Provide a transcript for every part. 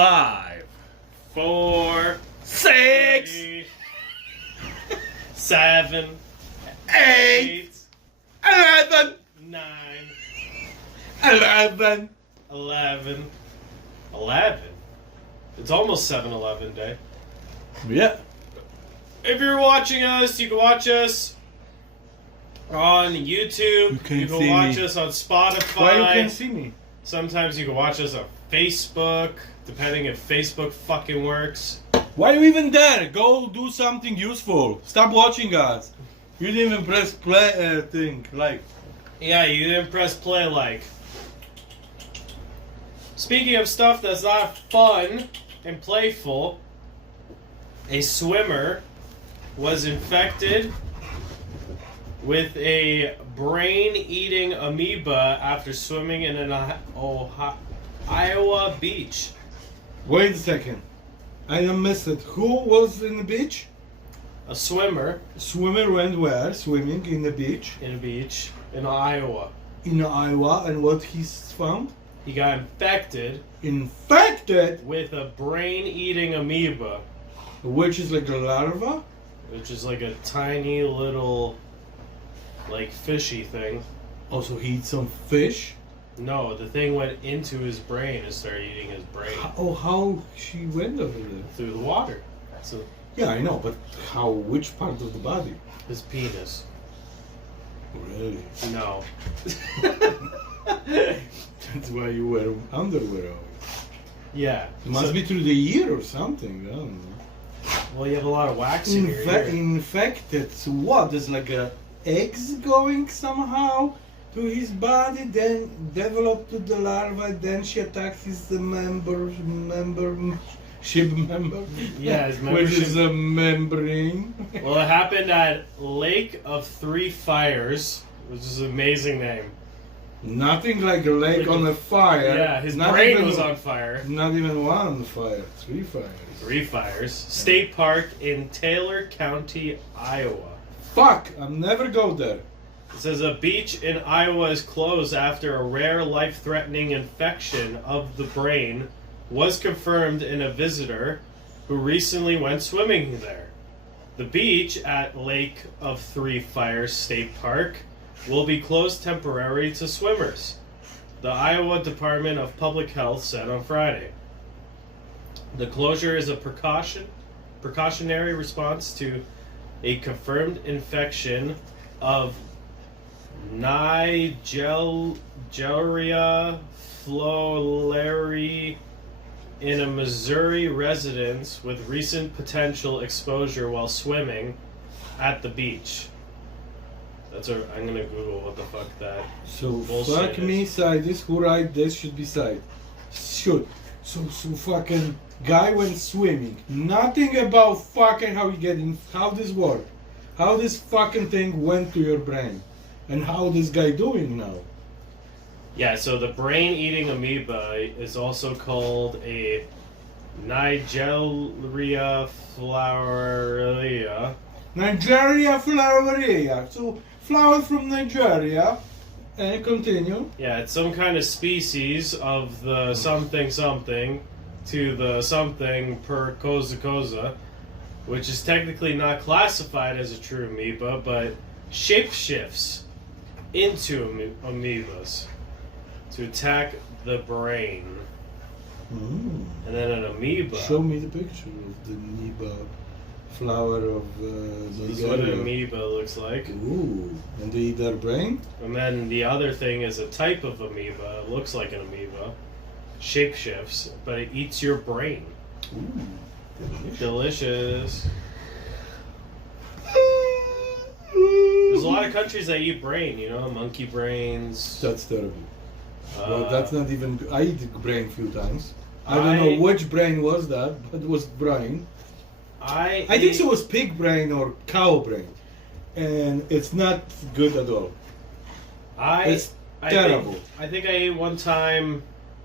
5, 4, 6, 3, 7, 8, 11, 9, 11. 11. 11? It's almost 7-Eleven day. Yeah. If you're watching us, you can watch us on YouTube. You can can see watch me. us on Spotify. Why you can't see me? Sometimes you can watch us on Facebook, depending if Facebook fucking works. Why are you even there? Go do something useful. Stop watching us. You didn't even press play thing, like. Yeah, you didn't press play like. Speaking of stuff that's not fun and playful, a swimmer was infected with a brain-eating amoeba after swimming in an Iowa beach. Wait a second. I missed it. Who was in the beach? A swimmer Swimmer went where? Swimming in the beach in a beach in Iowa. in Iowa, and what he's found? He got infected Infected, with a brain-eating amoeba, which is like a larva. which is like a tiny little, like, fishy thing. Also, he eats some fish. No, the thing went into his brain and started eating his brain How she went over there? through the water. So Yeah, I know, but how? Which part of the body? his penis. Really? No. That's why you wear underwear always. Yeah. It must be through the ear or something. I don't know. Well, you have a lot of wax in your ear. Infected. So what? There's like eggs going somehow to his body, then develop to the larva, then she attacks his membership member. Yeah, his Which is membership. a membrane. Well, it happened at Lake of Three Fires, which is an amazing name. Nothing like a lake Like on a fire. Yeah, his Not brain even- was on fire. Not even one on fire. 3 fires. Three Fires. State Park in Taylor County, Iowa. Fuck! I'll never go there. It says a beach in Iowa is closed after a rare life-threatening infection of the brain was confirmed in a visitor who recently went swimming there. The beach at Lake of Three Fires State Park will be closed temporarily to swimmers, the Iowa Department of Public Health said on Friday. The closure is a precautionary response to a confirmed infection of Nigeria fowleri in a Missouri residence with recent potential exposure while swimming at the beach. I'm gonna Google what the fuck that. So Bullshit fuck me, is. side this. Who write this should be side. Should. So fucking guy went swimming. Nothing about fucking how you get in. How this work? How this fucking thing went to your brain, and how this guy doing now? Yeah, so the brain-eating amoeba is also called a Nigeria fowleri. Nigeria floweria. So flower from Nigeria. And continue. Yeah, it's some kind of species of the something to the something per cosa, which is technically not classified as a true amoeba, but shapeshifts into amoebas to attack the brain. Mm. And then an amoeba. Show me the picture of the amoeba flower of This is what an Nigeria. amoeba looks like. Ooh, and they eat their brain? And then the other thing is a type of amoeba. It looks like an amoeba. Shapeshifts, but it eats your brain. Ooh, Delicious. There's a lot of countries that eat brain, monkey brains. That's terrible. Well, that's not even. I eat brain a few times. I don't I- know which brain was that, but it was brain. I think it was pig brain or cow brain, and it's not good at all. It's terrible. I think I ate one time.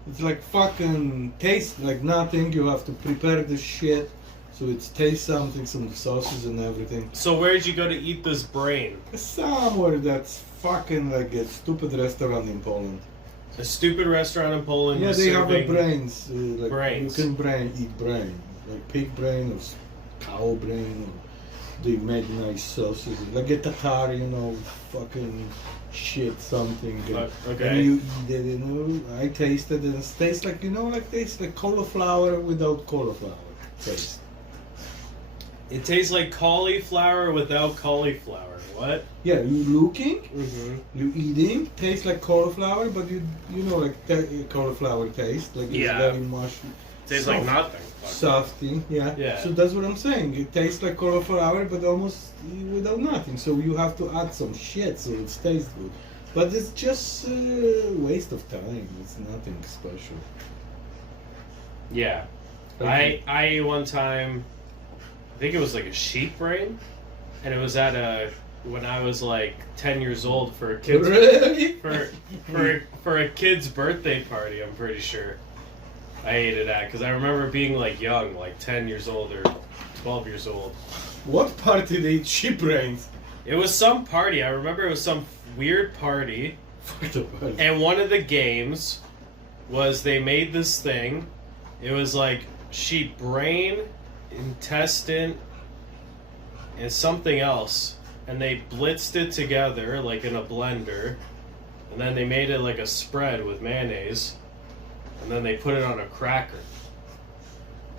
It's like fucking taste like nothing. You have to prepare the shit, so it tastes something, some sauces and everything. So where did you go to eat this brain? Somewhere that's fucking like a stupid restaurant in Poland. A stupid restaurant in Poland. Yeah, was they have serving brains. Like brains. You can eat brain, like pig brain or cow brain. Or they made nice sausages, like a Tatar, fucking shit something. Okay. And you eat it, I tasted it. It tastes like, tastes like cauliflower without cauliflower taste. It tastes like cauliflower without cauliflower. What? Yeah, you looking, Mm-hmm. you eating, tastes like cauliflower, but cauliflower taste, like Yeah. it's very much Tastes like soft, nothing. softy, yeah. Yeah. So that's what I'm saying. It tastes like cauliflower, but almost without nothing. So you have to add some shit so it tastes good. But it's just a waste of time. It's nothing special. Yeah. Okay. I ate one time, I think it was like a sheep brain, and it was when I was like 10 years old for a kid's Really? for a kid's birthday party. I'm pretty sure I ate it at, because I remember being like young, like 10 years old or 12 years old. What party they eat sheep brains? It was some party. I remember it was some weird party, Fuck the party. and one of the games was they made this thing. It was like sheep brain, intestine, and something else, and they blitzed it together like in a blender, and then they made it like a spread with mayonnaise, and then they put it on a cracker,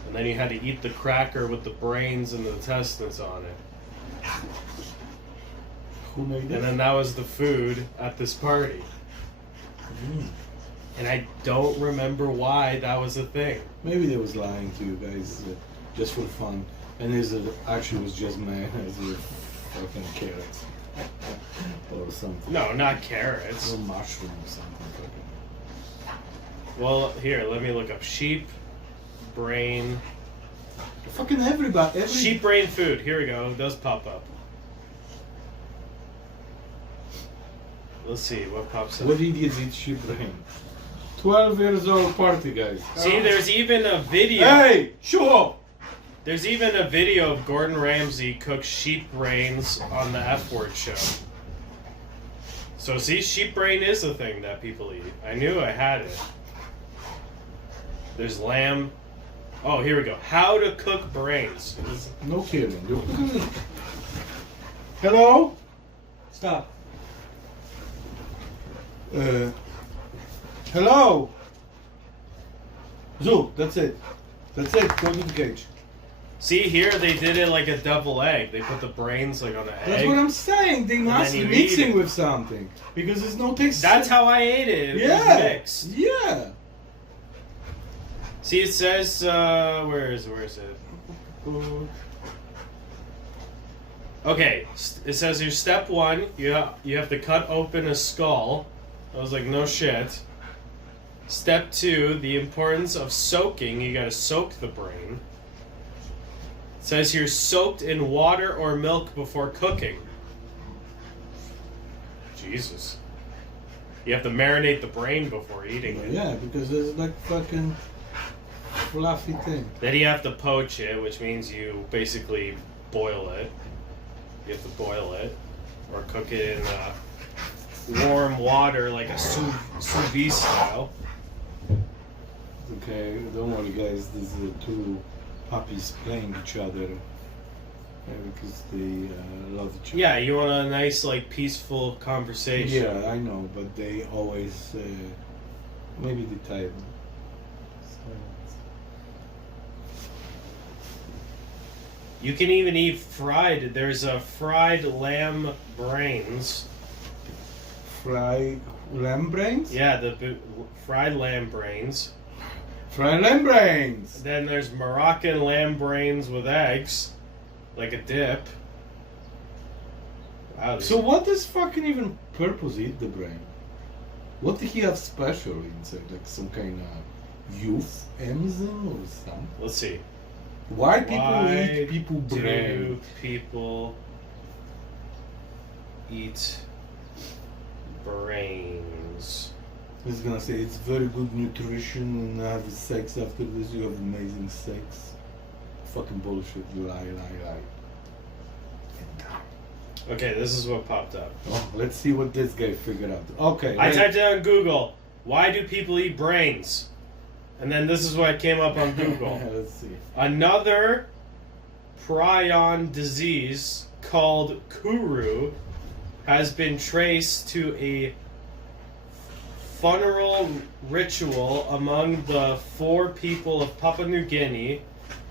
and then you had to eat the cracker with the brains and the intestines on it, Who made that? and then that was the food at this party. And I don't remember why that was a thing. Maybe they was lying to you guys just for fun, and it actually was just mayonnaise with fucking carrots or something. No, not carrots. Or mushroom or something. Well, here, let me look up sheep brain. Fucking everybody. Sheep brain food. Here we go. It does pop up. Let's see what pops up. What idiots eat sheep brain? 12 years old party, guys. See, there's even a video. Hey, show up. There's even a video of Gordon Ramsay cook sheep brains on the F Word show. So see, sheep brain is a thing that people eat. I knew I had it. There's lamb. Oh, here we go. How to cook brains. No kidding. Hello? Stop. Hello? Zoo, that's it. That's it. Go to the cage. See, here they did it like a double egg. They put the brains like on an egg. That's what I'm saying. They must then be you mixing eat it. with something. Because there's no taste. That's how I ate it. It was Yeah. mixed. Yeah. See, it says, where is it? Okay, it says here, step one, you have to cut open a skull. I was like, no shit. Step two, the importance of soaking. You gotta soak the brain. It says here, soaked in water or milk before cooking. Jesus. You have to marinate the brain before eating it. Yeah, because it's like fucking fluffy thing. Then you have to poach it, which means you basically boil it. You have to boil it, or cook it in warm water, like a sous vide style. Okay, don't worry, guys. These are two puppies playing each other because they love each other. Yeah, you want a nice, like, peaceful conversation. Yeah, I know, but they always maybe they tired. You can even eat fried. There's a fried lamb brains. Fried lamb brains? Yeah, the fried lamb brains. Fried lamb brains! Then there's Moroccan lamb brains with eggs, like a dip. Wow. So what does fucking even purpose eat the brain? What did he have special inside? Like some kind of euphemism or something? Let's see. Why people Why eat people do brain? people eat brains? He's gonna say it's very good nutrition and have sex after this. You have amazing sex. Fucking bullshit. Lie. Okay, this is what popped up. Oh, let's see what this guy figured out. Okay. I typed it on Google. Why do people eat brains? And then this is what came up on Google. Let's see. Another prion disease called Kuru has been traced to a funeral ritual among the 4 people of Papua New Guinea,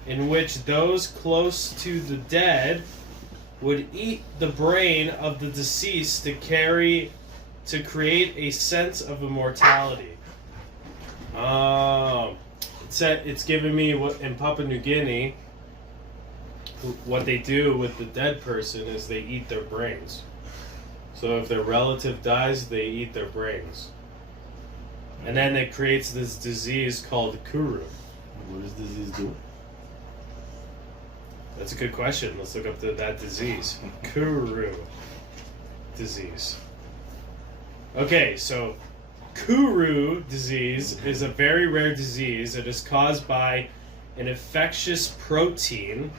in which those close to the dead would eat the brain of the deceased to create a sense of immortality. It's giving me what in Papua New Guinea, what they do with the dead person is they eat their brains. So if their relative dies, they eat their brains. And then it creates this disease called Kuru. What does disease do? That's a good question. Let's look up that disease. Kuru disease. Okay, so Kuru disease is a very rare disease. It is caused by an infectious protein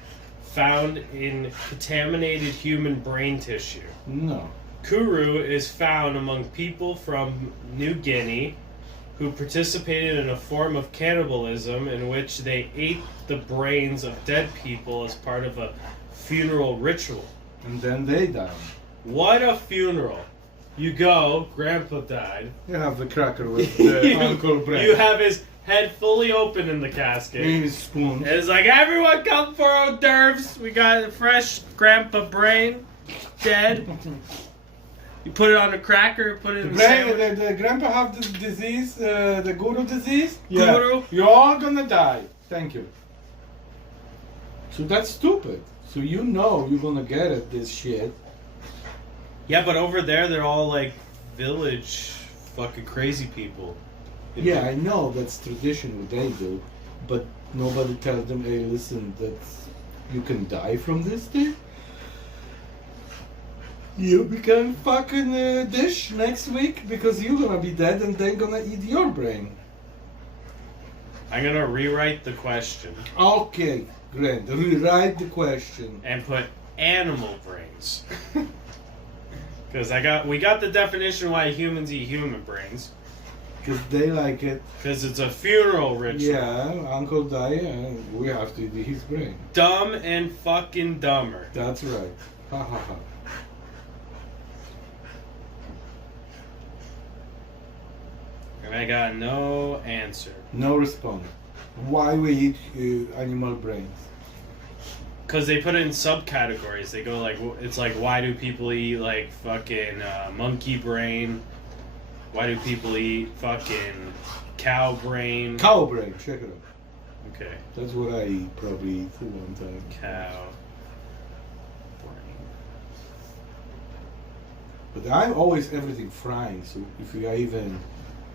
found in contaminated human brain tissue. No. Kuru is found among people from New Guinea who participated in a form of cannibalism in which they ate the brains of dead people as part of a funeral ritual. And then they die. What a funeral. You go, Grandpa died. You have the cracker with the Uncle Brad. You have his head fully open in the casket. And his spoon. And it's like, everyone come for hors d'oeuvres. We got a fresh Grandpa brain, dead. You put it on a cracker, put it in the sandwich. The grandpa have the disease, the Guru disease? Guru? You're all gonna die. Thank you. So that's stupid. So you know you're gonna get it, this shit. Yeah, but over there, they're all like village fucking crazy people. Yeah, I know that's tradition what they do, but nobody tells them, hey, listen, that's you can die from this thing. You become fucking dish next week because you're gonna be dead and they're gonna eat your brain. I'm gonna rewrite the question. Okay, Grant, rewrite the question. And put animal brains. Because we got the definition why humans eat human brains. Because they like it. Because it's a funeral ritual. Yeah, Uncle died and we have to eat his brain. Dumb and fucking dumber. That's right. Ha ha ha. And I got no answer. No response. Why we eat animal brains? Because they put it in subcategories. They go like, it's like, why do people eat like fucking monkey brain? Why do people eat fucking cow brain? Cow brain, check it out. Okay. That's what I probably eat one time. Cow brain. But I'm always everything frying, so if you are even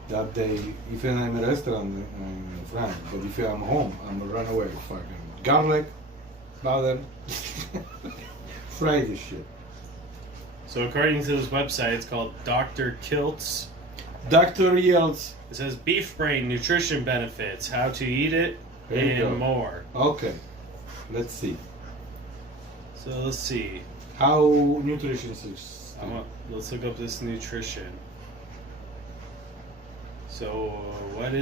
that day, if I'm in a restaurant, I'm frying. But if I'm home, I'm gonna run away. Fucking garlic, butter, fry this shit. So according to this website, it's called Dr. Kilt's. Dr. Yelts. It says beef brain nutrition benefits, how to eat it, and more. Okay, let's see. So let's see. How nutrition is. Let's look up this nutrition. So what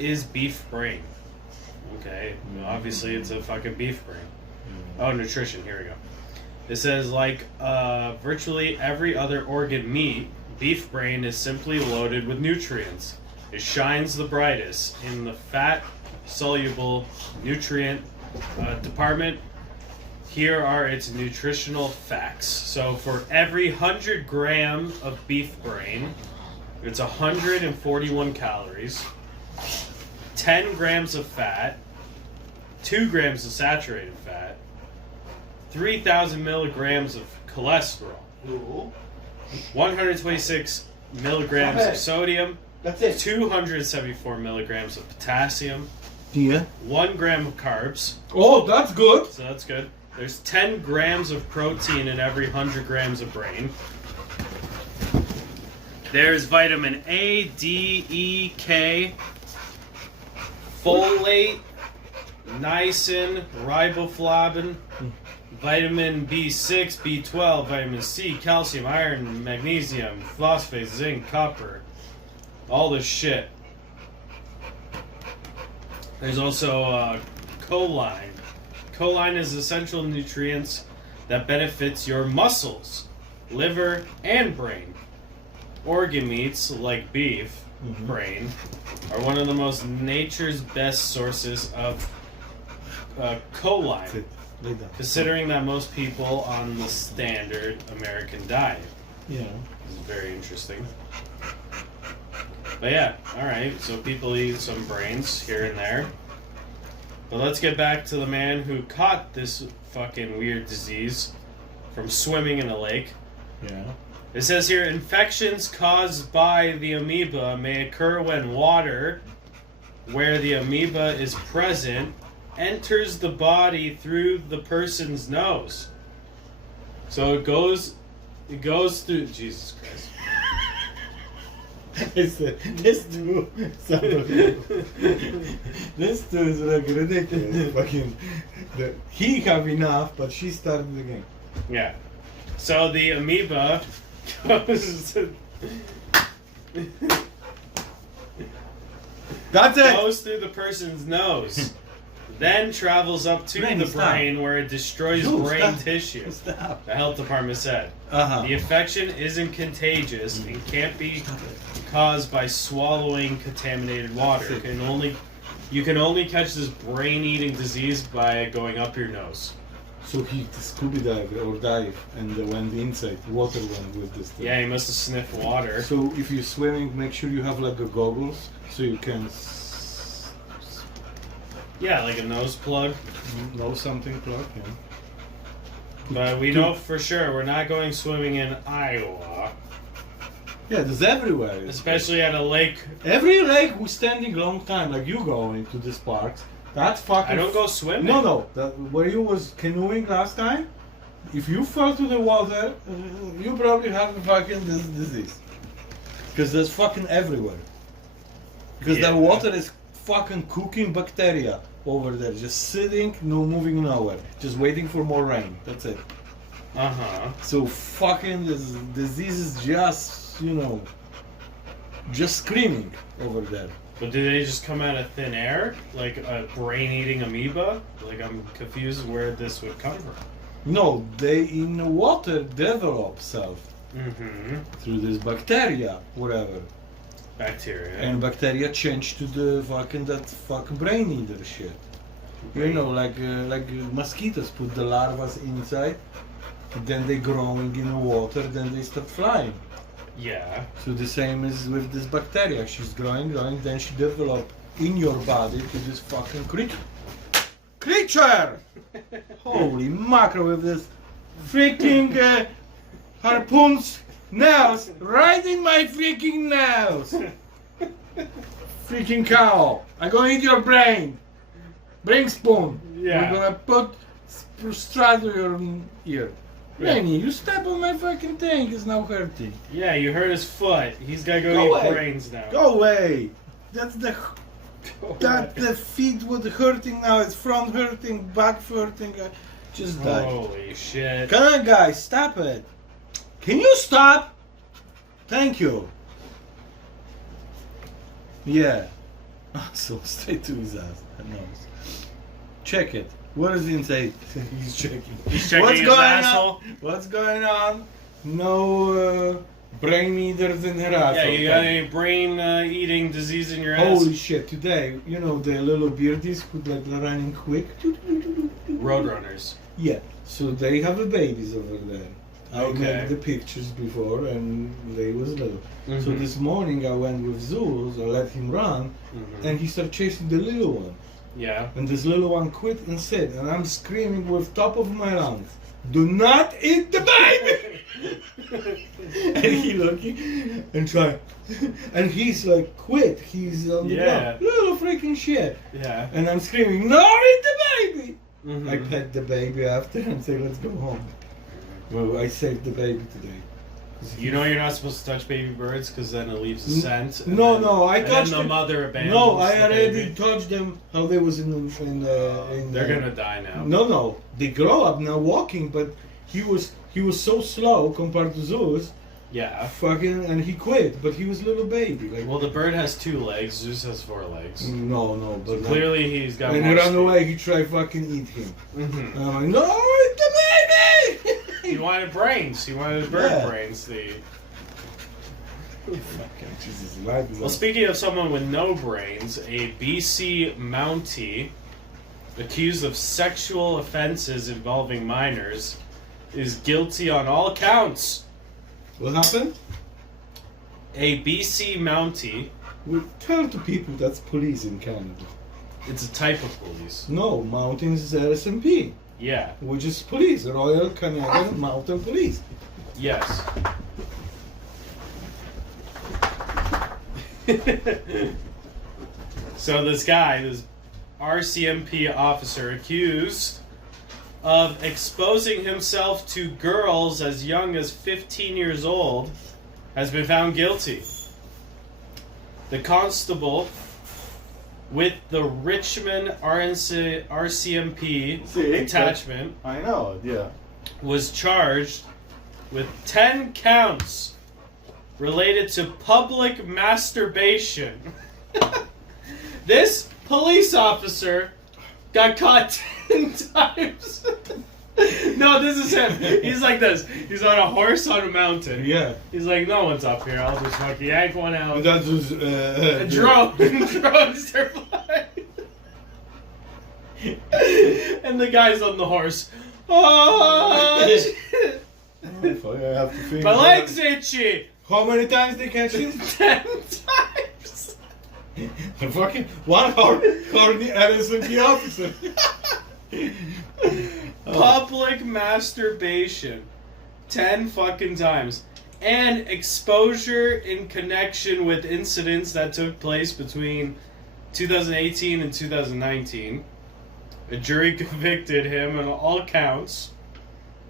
is beef brain? Okay, well, obviously it's a fucking beef brain. Oh, nutrition. Here we go. It says like virtually every other organ meat, beef brain is simply loaded with nutrients. It shines the brightest in the fat-soluble nutrient department. Here are its nutritional facts. So for every 100 grams of beef brain, it's 141 calories, 10 grams of fat, 2 grams of saturated fat, 3,000 milligrams of cholesterol, 126 milligrams of sodium, That's it. 274 milligrams of potassium, Yeah. 1 gram of carbs. Oh, that's good. So that's good. There's 10 grams of protein in every 100 grams of brain. There's vitamin A, D, E, K, folate, niacin, riboflavin, vitamin B6, B12, vitamin C, calcium, iron, magnesium, phosphate, zinc, copper. all this shit. There's also choline. Choline is essential nutrients that benefits your muscles, liver, and brain. Organ meats like beef, brain, are one of the most nature's best sources of choline, considering that most people on the standard American diet. Yeah. This is very interesting. But yeah, alright, so people eat some brains here and there. But let's get back to the man who caught this fucking weird disease from swimming in a lake. Yeah. It says here, infections caused by the amoeba may occur when water, where the amoeba is present, enters the body through the person's nose. So it goes through, Jesus Christ. This dude, this dude is like ridiculous. Fucking, he have enough, but she started again. Yeah. So the amoeba goes That's it. goes through the person's nose, then travels up to Brain, the stop. brain where it destroys No, brain stop. tissue. Stop. The health department said. Uh-huh. The infection isn't contagious and can't be caused by swallowing contaminated water. You can only catch this brain-eating disease by going up your nose. So he scuba dive or dive and went inside. Water went with this thing. Yeah, he must have sniffed water. So if you're swimming, make sure you have like a goggles so you can Yeah, like a nose plug. know something plug. Yeah. But we know for sure we're not going swimming in Iowa. Yeah, there's everywhere. Especially at a lake. Every lake we're standing long time, like you going to this park. That's fucking. I don't go swimming. No. Where you was canoeing last time, if you fell to the water, you probably have a fucking this disease. Because there's fucking everywhere. Because Yeah. the water is fucking cooking bacteria over there, just sitting, no moving nowhere, just waiting for more rain. That's it. Uh-huh. So fucking this disease is just, just screaming over there. But did they just come out of thin air? Like a brain-eating amoeba? Like, I'm confused where this would come from. No, they in the water develop self Mm-hmm. through this bacteria, whatever. Bacteria. And bacteria change to the that fucking brain eater shit. You know, like mosquitoes put the larvae inside, then they growing in the water, then they start flying. Yeah. So the same is with this bacteria. She's growing, then she develop in your body to this fucking creature. Holy mackerel with this freaking harpoons nails right in my freaking nails. Freaking cow! I'm gonna eat your brain. Brain spoon. Yeah. We're gonna put straddle your ear. Yeah. Rainy, you step on my fucking thing. It's now hurting. Yeah, you hurt his foot. He's gotta go Go eat away. brains now. Go away. That's the feet was hurting now. It's front hurting, back hurting. Just die. Holy shit. Come on, guys, stop it. Can you stop? Thank you. Yeah. So straight to his ass. Nose. Check it. What is inside? He's checking. He's checking his asshole. on? What's going on? No brain eaters in her asshole. Yeah, you got any brain-eating disease in your ass? Holy shit! Today, the little beardies who like running quick. Roadrunners. Yeah. So they have a babies over there. I Okay. made the pictures before, and they was little. So Mhm. this morning I went with Zeus. I let him run, Mhm. and he started chasing the little one. Yeah. And this little one quit and said, and I'm screaming with top of my lungs, "Do not eat the baby!" And he looking and try, and he's like, quit. He's on the ground, little freaking shit. Yeah. And I'm screaming, "No, eat the baby!" Mhm. I pet the baby after and say, "Let's go home." Well, I saved the baby today. You know you're not supposed to touch baby birds because then it leaves a scent. and No, then- no, I and touched then the them. mother abandons No, I the already baby. touched them. How they was in They're gonna die now. No, they grow up now walking, but he was so slow compared to Zeus Yeah. Fucking, and he quit, but he was a little baby. Like, Well, the bird has 2 legs. Zeus has 4 legs. no, but Clearly, he's got. when more he ran speed. away, he tried fucking eat him. Mm-hmm. I'm like, no, it's the baby. He wanted brains. He wanted bird Yeah. brains. Fucking Jesus, life is Well, speaking of someone with no brains, a BC Mountie accused of sexual offenses involving minors is guilty on all counts. What happened? A BC Mountie, We tell to people that's police in Canada. it's a type of police. No, mountains is RSMP, Yeah. which is police, Royal Canadian Mountain Police. Yes. So this guy, this RCMP officer, accused of exposing himself to girls as young as 15 years old, has been found guilty. The constable with the Richmond RCMP detachment I know, yeah. was charged with 10 counts related to public masturbation. This police officer got caught 10 times. No, this is him. He's like this. He's on a horse on a mountain. Yeah. He's like, no one's up here. I'll just fucking yank one out. That was And drones are flying. And the guy's on the horse. Oh, shit. Oh, fuck, I have to think. My leg's itchy. How many times they catch him? 10 times. Fucking one horny RSMP officer. Public masturbation. 10 fucking times. And exposure in connection with incidents that took place between 2018 and 2019. A jury convicted him on all counts.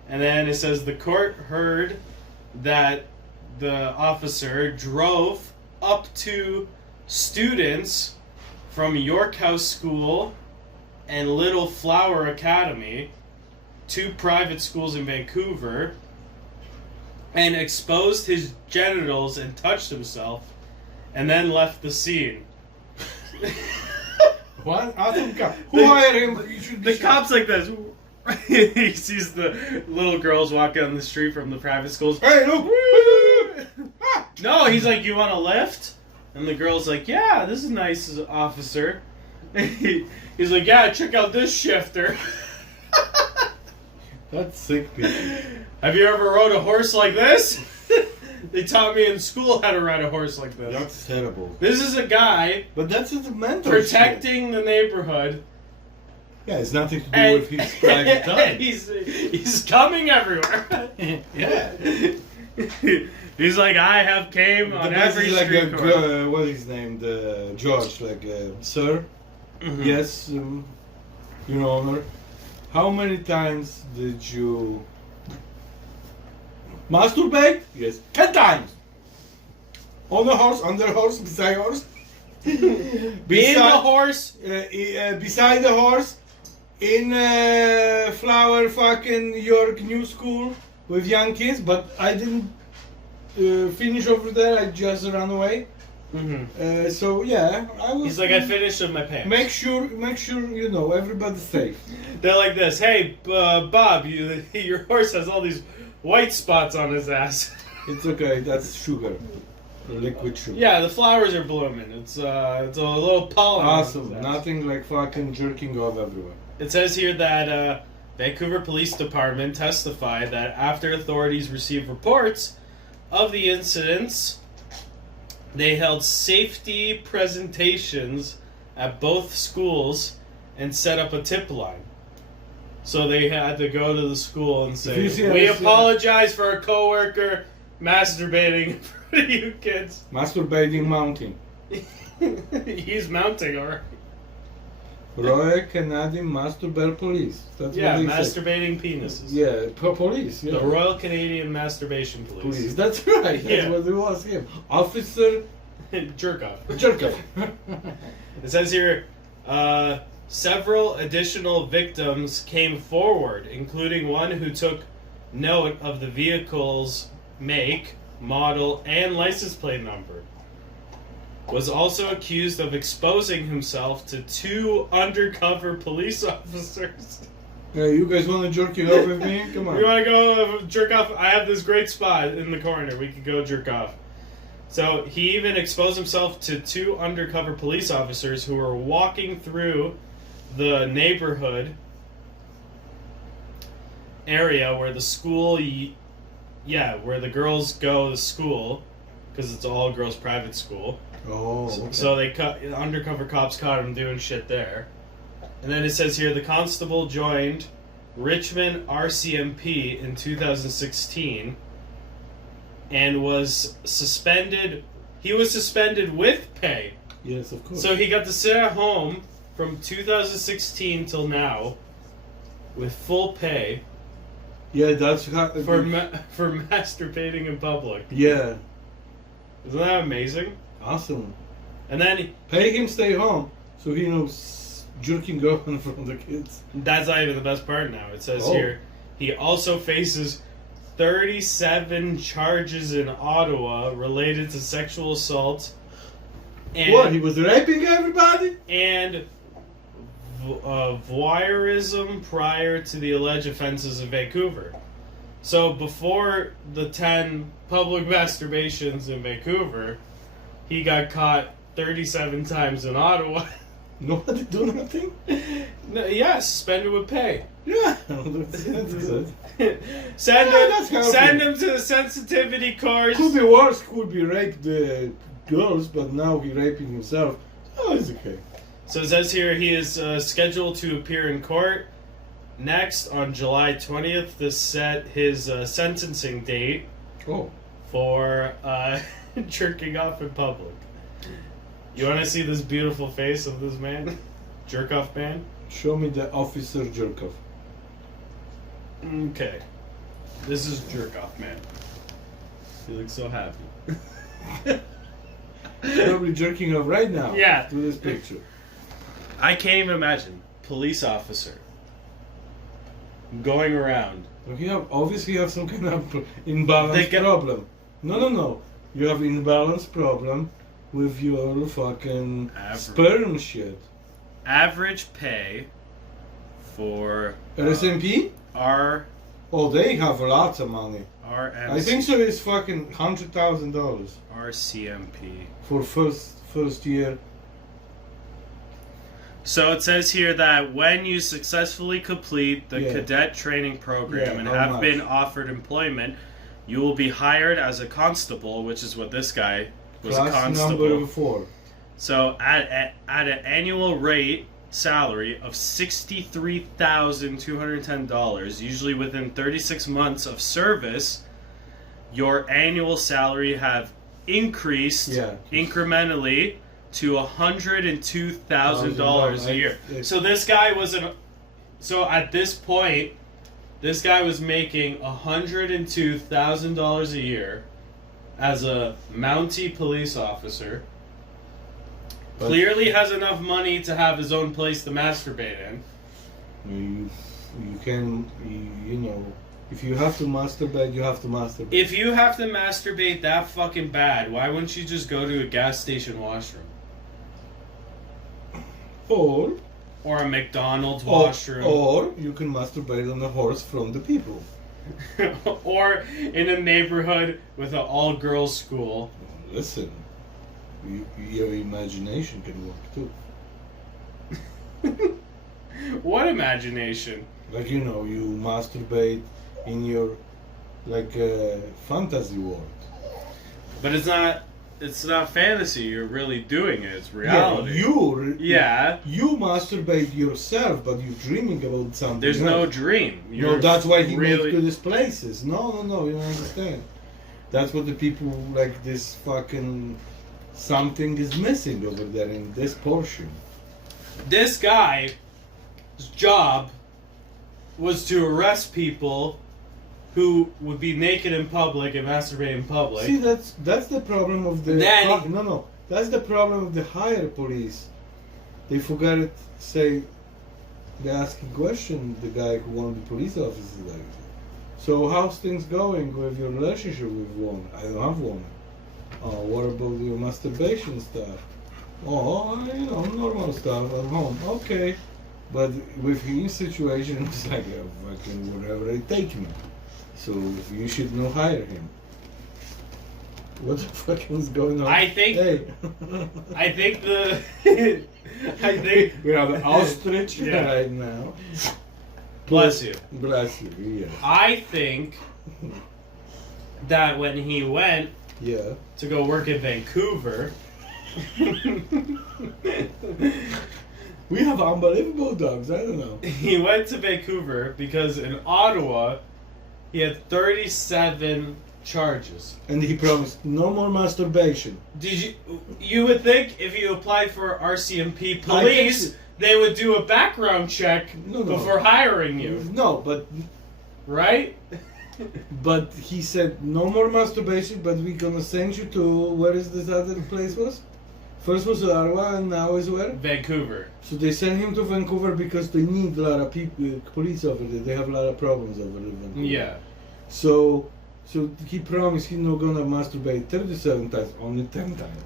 And then it says the court heard that the officer drove up to students from York House School and Little Flower Academy, 2 private schools in Vancouver, and exposed his genitals and touched himself, and then left the scene. One awesome cop. Who hired him? You should be The cop's like this. He sees the little girls walking on the street from the private schools. Hey, look! No, he's like, you want a lift? And the girl's like, yeah, this is nice, officer. He's like, yeah, check out this shifter. That's sick, people. Have you ever rode a horse like this? They taught me in school how to ride a horse like this. That's terrible. This is a guy But that's the mental protecting the neighborhood. shit. Yeah, it's nothing to do And, with his private time. and he's coming everywhere. Yeah. He's like, I have came The on best every is like street corner. what is his name? George, like, sir. Mhm. Yes, Your Honor. How many times did you masturbate? Yes, 10 times. On a horse, under a horse, beside a horse. In the horse. Beside the horse, in Flower fucking York New School with young kids, but I didn't finish over there. I just ran away. Mm-hmm. So yeah, I was. He's like, I finished with my pants. Make sure you know everybody's safe. They're like this. Hey, Bob, your horse has all these white spots on his ass. It's okay. That's sugar, liquid sugar. Yeah, the flowers are blooming. It's a little pollen. on his Awesome. ass. Nothing like fucking jerking off everywhere. It says here that Vancouver Police Department testified that after authorities received reports of the incidents, they held safety presentations at both schools and set up a tip line. So they had to go to the school and say, we apologize for our coworker masturbating in front of you kids. Masturbating mountain. He's mounting, alright. Royal Canadian Masturbate Police. That's Yeah, what they say. masturbating penises. Yeah, police. Yeah. The Royal Canadian Masturbation Police. Police. That's right. That's Yeah. what it was. Him. Officer Jerk off. Jerkoff. It says here, several additional victims came forward, including one who took note of the vehicle's make, model, and license plate number. Was also accused of exposing himself to 2 undercover police officers. Hey, you guys want to jerk it off with me? Come on. You want to go jerk off? I have this great spot in the corner. We could go jerk off. So he even exposed himself to 2 undercover police officers who were walking through the neighborhood area where the school, where the girls go to school, because it's all girls' private school. Oh, okay. So undercover cops caught him doing shit there. And then it says here, the constable joined Richmond RCMP in 2016 and was suspended. He was suspended with pay. Yes, of course. So he got to sit at home from 2016 till now with full pay. Yeah, that's how... For masturbating in public. Yeah. Isn't that amazing? Awesome. And then... Pay him stay home so he knows jerking off in front of the kids. That's not even the best part now. It says here, he also faces 37 charges in Ottawa related to sexual assault. And, what? He was raping everybody? And voyeurism prior to the alleged offenses in Vancouver. So before the 10 public masturbations in Vancouver, he got caught 37 times in Ottawa. Nobody do nothing? Yeah, suspended with pay. Yeah, that's it. Send him to the sensitivity course. Could be worse, could be rape the girls, but now he raping himself. Oh, it's okay. So it says here he is scheduled to appear in court next on July 20th to set his sentencing date for jerking off in public. You want to see this beautiful face of this man? Jerk off man? Show me the officer jerk off. Okay. This is jerk off man. He looks so happy. Probably jerking off right now. Yeah. To this picture. I can't even imagine. Police officer. Going around. You obviously have some kind of imbalance problem. No. You have imbalance problem with your fucking sperm shit. Average pay for RSMP? Oh, they have lots of money. RMC. I think so. It's fucking $100,000 RCMP for first year. So it says here that when you successfully complete the cadet training program and have been offered employment, you will be hired as a constable, which is what this guy was, Class a constable. number 4. So at an annual rate salary of $63,210, usually within 36 months of service, your annual salary have increased incrementally to $102,000 a year. So this guy was at this point, this guy was making $102,000 a year as a Mountie police officer. But clearly has enough money to have his own place to masturbate in. You can, you know, if you have to masturbate, you have to masturbate. If you have to masturbate that fucking bad, why wouldn't you just go to a gas station washroom? Or a McDonald's washroom. Or you can masturbate on a horse from the people. Or in a neighborhood with an all-girls school. Listen, your imagination can work too. What imagination? Like, you know, you masturbate in your, like, fantasy world. But it's not fantasy. You're really doing it. It's reality. You masturbate yourself, but you're dreaming about something. There's no dream. No, that's why he went to these places. No, you don't understand. That's what the people, like, this fucking something is missing over there in this portion. This guy's job was to arrest people who would be naked in public and masturbate in public. See, that's the problem of the... That's the problem of the higher police. They forgot to say... They asking question the guy who wanted the police officer like that. So how's things going with your relationship with woman? I don't have woman. What about your masturbation stuff? Oh, normal stuff at home. Okay. But with his situation, it's like, fucking wherever they take me. So you should not hire him. What the fuck is going on? I think. Hey. I think I think. We have an ostrich Yeah. right now. Bless you. Bless you, yeah. I think that when he went Yeah. to go work in Vancouver, We have unbelievable dogs, I don't know. he went to Vancouver because in Ottawa he had 37 charges. And he promised no more masturbation. You would think if you applied for RCMP I police, think they would do a background check No. before hiring you, No, right? but he said no more masturbation, but we're gonna send you to, where is this other place was? First was Ottawa and now is where? Vancouver. So they sent him to Vancouver because they need a lot of people, police over there. They have a lot of problems over there in Vancouver. Yeah. So he promised he's not gonna masturbate 37 times, only 10 times.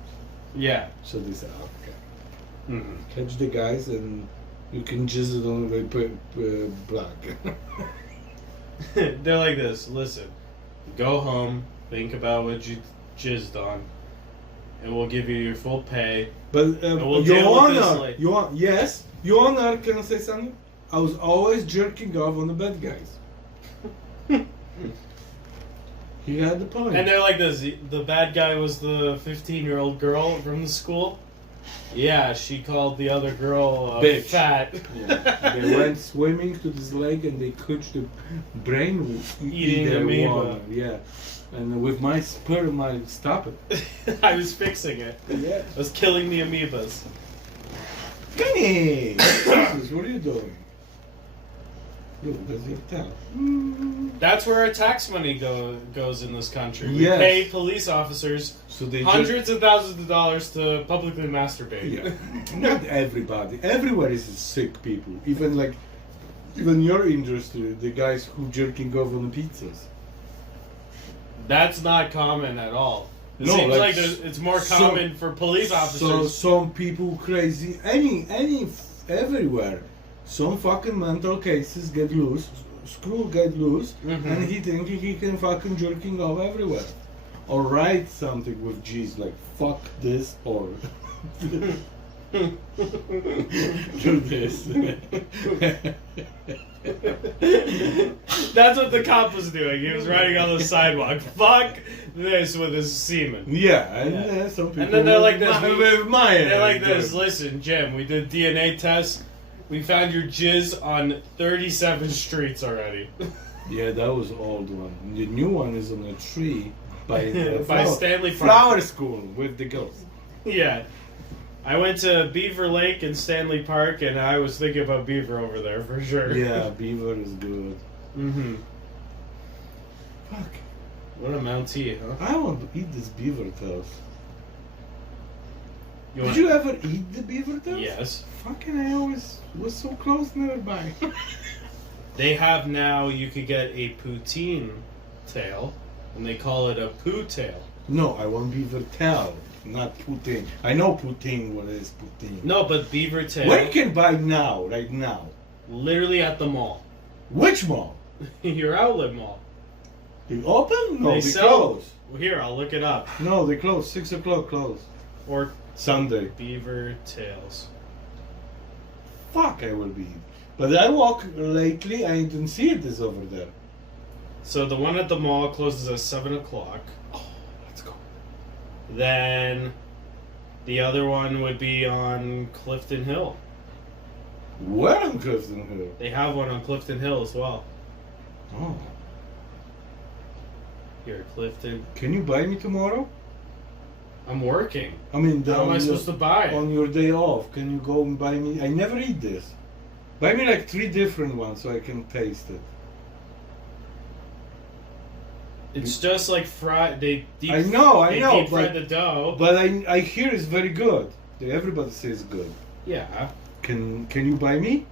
Yeah. So they said, okay. Mhm. Catch the guys and you can jizz it on the black. They're like this. Listen, go home, think about what you jizzed on, and we'll give you your full pay. But we'll Your deal with this Honor, later. yes, Your Honor, can I say something? I was always jerking off on the bad guys. He had the point. And they're like this. The bad guy was the 15-year-old girl from the school. Yeah, she called the other girl a Bitch. fat. Yeah. They went swimming to this lake and they coached the brain Eating their amoeba. water. Yeah. And with my sperm, I stop it. I was fixing it. Yeah. I was killing the amoebas. Kenny! Jesus, what are you doing? Look, does he tell? That's where our tax money goes in this country. We Yes. pay police officers So they hundreds of thousands of dollars to publicly masturbate. Yeah. Not everybody. Everywhere is sick people. Even your industry, the guys who jerking off on the pizzas. That's not common at all. It No, seems like, like it's more so- common for police So officers. some people crazy. Everywhere. Some fucking mental cases get loose. Screw get loose, Mhm. and he thinking he can fucking jerking off everywhere. Or write something with G's like fuck this or do this. That's what the cop was doing. He was riding on the sidewalk. Fuck this with his semen. Yeah, and Yeah. some people. And then they're like this. With my They're like this. Listen, Jim, we did DNA tests. We found your jizz on 37 streets already. Yeah, that was old one. The new one is on a tree by By Stanley Park. Flower School with the girls. Yeah. I went to Beaver Lake and Stanley Park, and I was thinking about Beaver over there for sure. Yeah, beaver is good. Mm-hmm. Fuck. What a Mountie, huh? I want to eat this beaver tails. Want- Did you ever eat the beaver tails? Yes. Fucking, I always was so close, never buy. They have now, you could get a poutine tail, and they call it a poo tail. No, I want beaver tail, not poutine. I know poutine, what is poutine. No, but beaver tail, Where you can buy now, right now? literally at the mall. Which mall? Your outlet mall. They open? No, they sell. close. Well, here, I'll look it up. No, they close. 6 o'clock close. Or Sunday. beaver tails. Fuck, I will be. But I walk lately, I didn't see it is over there. So the one at the mall closes at 7 o'clock. Oh, let's go. Then the other one would be on Clifton Hill. Where on Clifton Hill? They have one on Clifton Hill as well. Oh. Here, Clifton. Can you buy me tomorrow? I'm working. I mean, How am I supposed to buy it? on your day off, can you go and buy me? I never eat this. Buy me like 3 different ones so I can taste it. It's just like fried. They deep. I know, They deep fry the dough. But I hear it's very good. Everybody says good. Yeah. Can you buy me?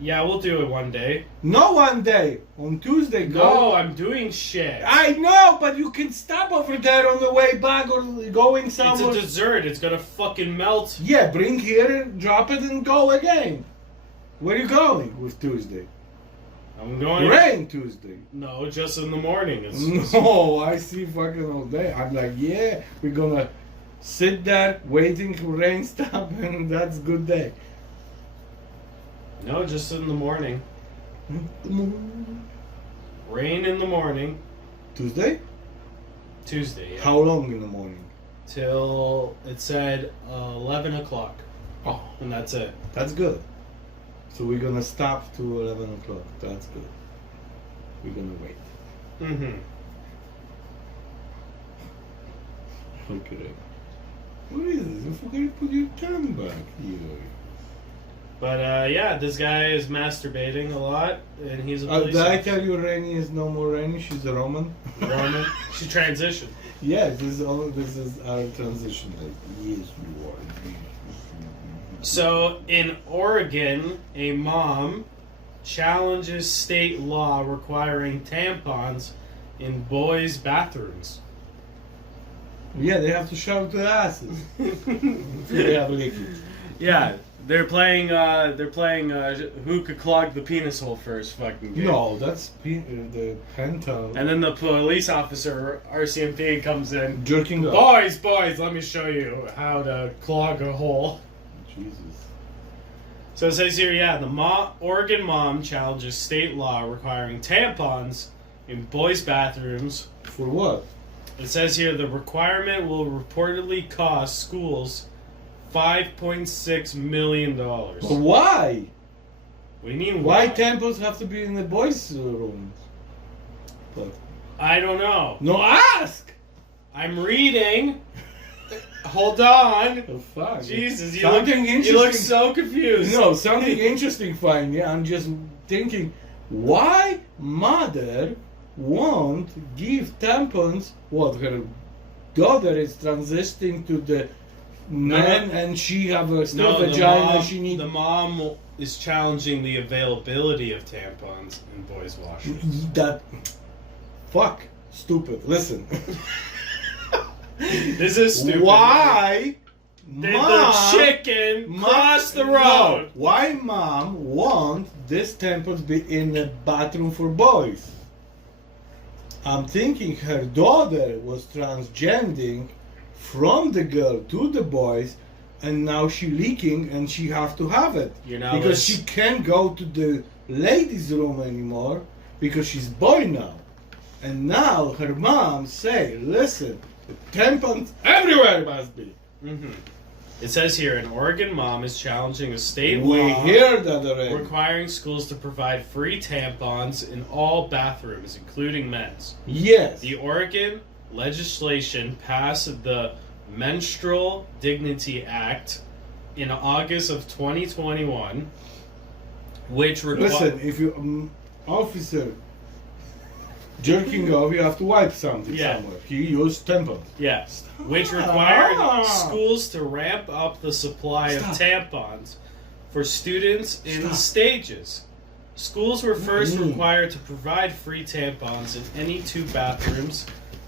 Yeah, we'll do it one day. No, one day. On Tuesday, go. No, I'm doing shit. I know, but you can stop over there on the way back or going It's somewhere. a dessert. It's gonna fucking melt. Yeah, bring here, drop it, and go again. Where are you going with Tuesday? I'm going. Rain Tuesday. No, just in the morning. No, I see fucking all day. I'm like, yeah, we're gonna sit there waiting for rain stop, and that's good day. No, just in the morning. Rain in the morning. Tuesday? Tuesday. Yeah. How long in the morning? Till it said 11 o'clock. Oh, And that's it. that's good. So we're gonna stop to 11 o'clock. That's good. We're gonna wait. Mm-hmm. Okay. What is this? You forgot to put your tongue back here. But yeah, this guy is masturbating a lot, and he's a police Did I officer. tell you Rainy is no more Rainy? She's a Roman. Roman. She transitioned. Yes, this is our transition. Like, yes, you are. So in Oregon, a mom challenges state law requiring tampons in boys' bathrooms. Yeah, they have to shove their asses. They have leakage. Yeah, they're playing who could clog the penis hole first fucking game. No, that's the penta. And then the police officer, RCMP, comes in. Jerking off. Boys, let me show you how to clog a hole. Jesus. So it says here, yeah, the Oregon mom challenges state law requiring tampons in boys' bathrooms. For what? It says here the requirement will reportedly cost schools $5.6 million. But why? We mean Why tampons have to be in the boys' rooms? But I don't know. no, ask. I'm reading. Hold on. Oh, fuck. Jesus, you Something look interesting. so confused. No, something interesting. Fine. Yeah, I'm just thinking, why mother won't give tampons? What, her daughter is transitioning to the man, and she have a still vagina. She need the mom is challenging the availability of tampons in boys' washrooms. that. Fuck. Stupid. Listen. This is stupid. Why? Did the chicken cross the road? No. Why mom want this tampons be in the bathroom for boys? I'm thinking her daughter was transgending from the girl to the boys, and now she leaking and she have to have it. You're now because she can't go to the ladies' room anymore because she's boy now. And now her mom say, listen, the tampons everywhere must be. Mm-hmm. It says here, an Oregon mom is challenging a state We law hear that already. requiring schools to provide free tampons in all bathrooms, including men's. Yes. The Oregon legislation passed the Menstrual Dignity Act in August of 2021, which Listen, if you officer jerking off, you have to wipe something Yeah. somewhere. He used tampons. Yes, which required Ah. schools to ramp up the supply Stop. of tampons for students in Stop. stages. Schools were first Mm. required to provide free tampons in any two bathrooms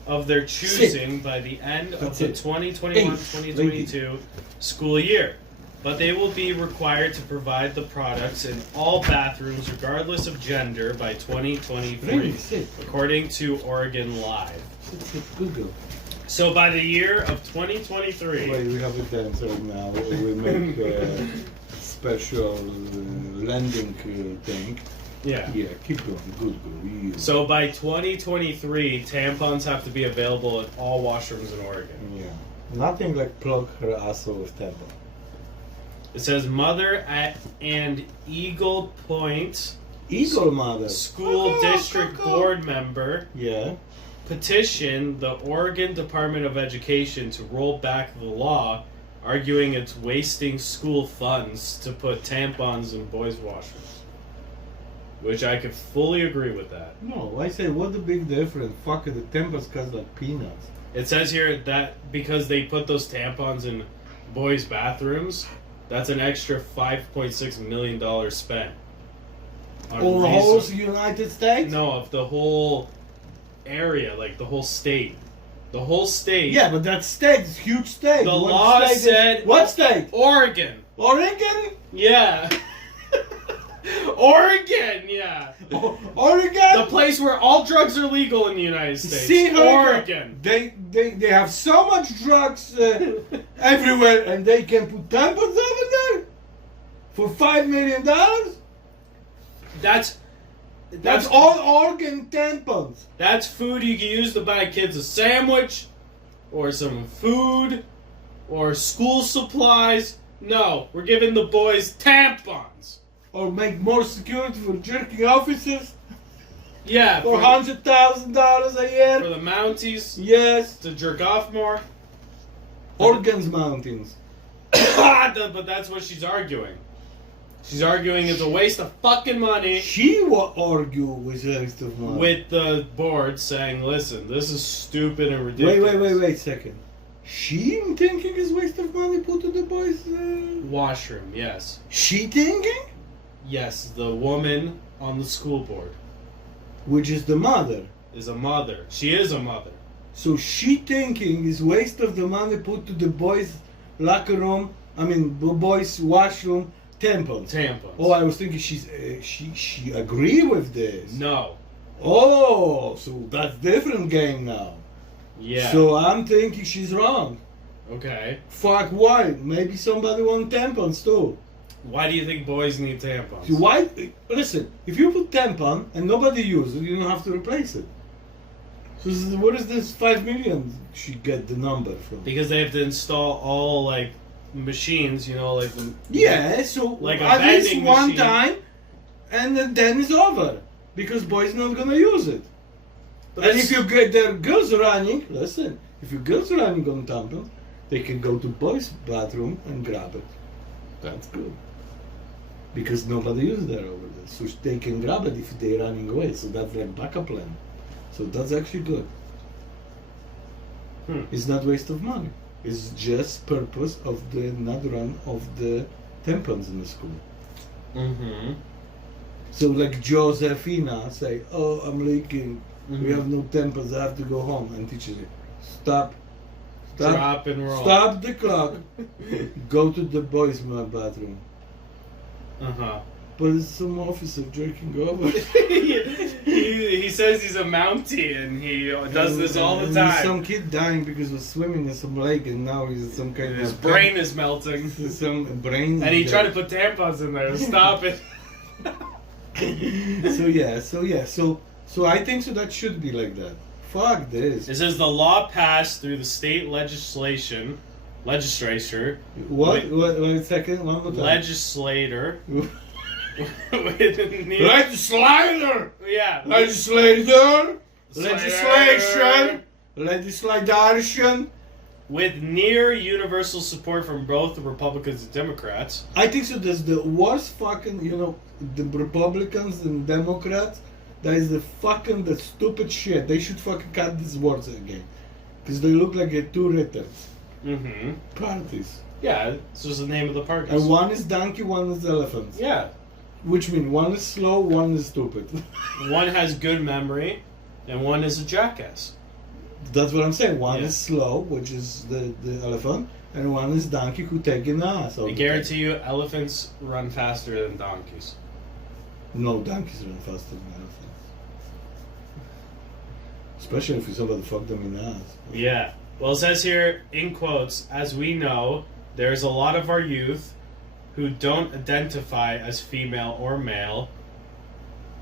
of their choosing by the end of That's the it. 2021-2022 school year. But they will be required to provide the products in all bathrooms regardless of gender by 2023, Really? Sit. according to Oregon Live. Sit. Google. So by the year of 2023, Wait, we have a dancer now. We make a special landing thing. yeah. Yeah, keep going. Good. Yeah. So by 2023, tampons have to be available at all washrooms in Oregon. Yeah. Nothing like plug her asshole with tampon. It says mother and Eagle Point Eagle mother. School District Board member Yeah. petitioned the Oregon Department of Education to roll back the law, arguing it's wasting school funds to put tampons in boys' washrooms. Which I could fully agree with that. No, I say, what the big difference? Fuck it, the tampons cost like peanuts. It says here that because they put those tampons in boys' bathrooms, that's an extra $5.6 million spent. Or the whole United States? No, of the whole area, like the whole state. The whole state. Yeah, but that state is a huge state. The law said. What state? Oregon. Oregon? Yeah. Oregon, yeah. Oregon? The place where all drugs are legal in the United States. See, Oregon. They have so much drugs everywhere, and they can put tampons over there for $5 million. That's all Oregon tampons. That's food you can use to buy kids a sandwich, or some food, or school supplies. No, we're giving the boys tampons. Or make more security for jerking officers. Yeah. For $100,000 a year. For the Mounties. Yes. To jerk off more. Oregon's mountains. But that's what she's arguing. She's arguing it's a waste of fucking money. She will argue with a waste of money. With the board saying, listen, this is stupid and ridiculous. Wait a second. She thinking it's waste of money put to the boys? Washroom, yes. She thinking? Yes, the woman on the school board. Which is the mother. Is a mother. She is a mother. So she thinking is waste of the money put to the boys' locker room, boys' washroom, tampons. Oh, I was thinking she agree with this. No. Oh, so that's different game now. Yeah. So I'm thinking she's wrong. Okay. Fuck, why? Maybe somebody want tampons too. Why do you think boys need tampons? Why? Listen, if you put tampon and nobody uses it, you don't have to replace it. So what is this 5 million she get the number from? Because they have to install all like machines, like yeah, so like at least one machine. time, and then it's over because boys not gonna use it. But and if you get their girls running, listen, if your girls running on tampons, they can go to boys' bathroom and grab it. That's good. Because nobody uses that over there. So they can grab it if they're running away. So that's like backup plan. So that's actually good. It's not waste of money. It's just purpose of the not run of the tampons in the school. Mm-hmm. So like Josephina say, oh, I'm leaking. We have no tampons. I have to go home. And teacher say, stop. Drop and roll. Stop the clock. Go to the boys' bathroom. Uh-huh. But it's some officer jerking over. he says he's a Mountie and he does this all the time. Some kid dying because of swimming in some lake and now he's some kind of... His brain is melting. Some brain... And he tried to put tampons in there to stop it. So I think so that should be like that. Fuck this. It says the law passed through the state legislature. Wait a second, one more time. Legislator. Legislator! Yeah. Legislator! Legislation! With near universal support from both the Republicans and Democrats. I think so. That's the worst fucking, the Republicans and Democrats. That is the stupid shit. They should fucking cut these words again. Because they look like two retards. Mm-hmm. Parties. Yeah, it's just the name of the parties. And one is donkey, one is elephant. Yeah. Which means one is slow, one is stupid. One has good memory, and one is a jackass. That's what I'm saying. One is slow, which is the elephant, and one is donkey who taking the ass. I guarantee you, elephants run faster than donkeys. No, donkeys run faster than elephants. Especially if somebody fuck them in the ass. Yeah. Well, it says here, in quotes, as we know, there's a lot of our youth who don't identify as female or male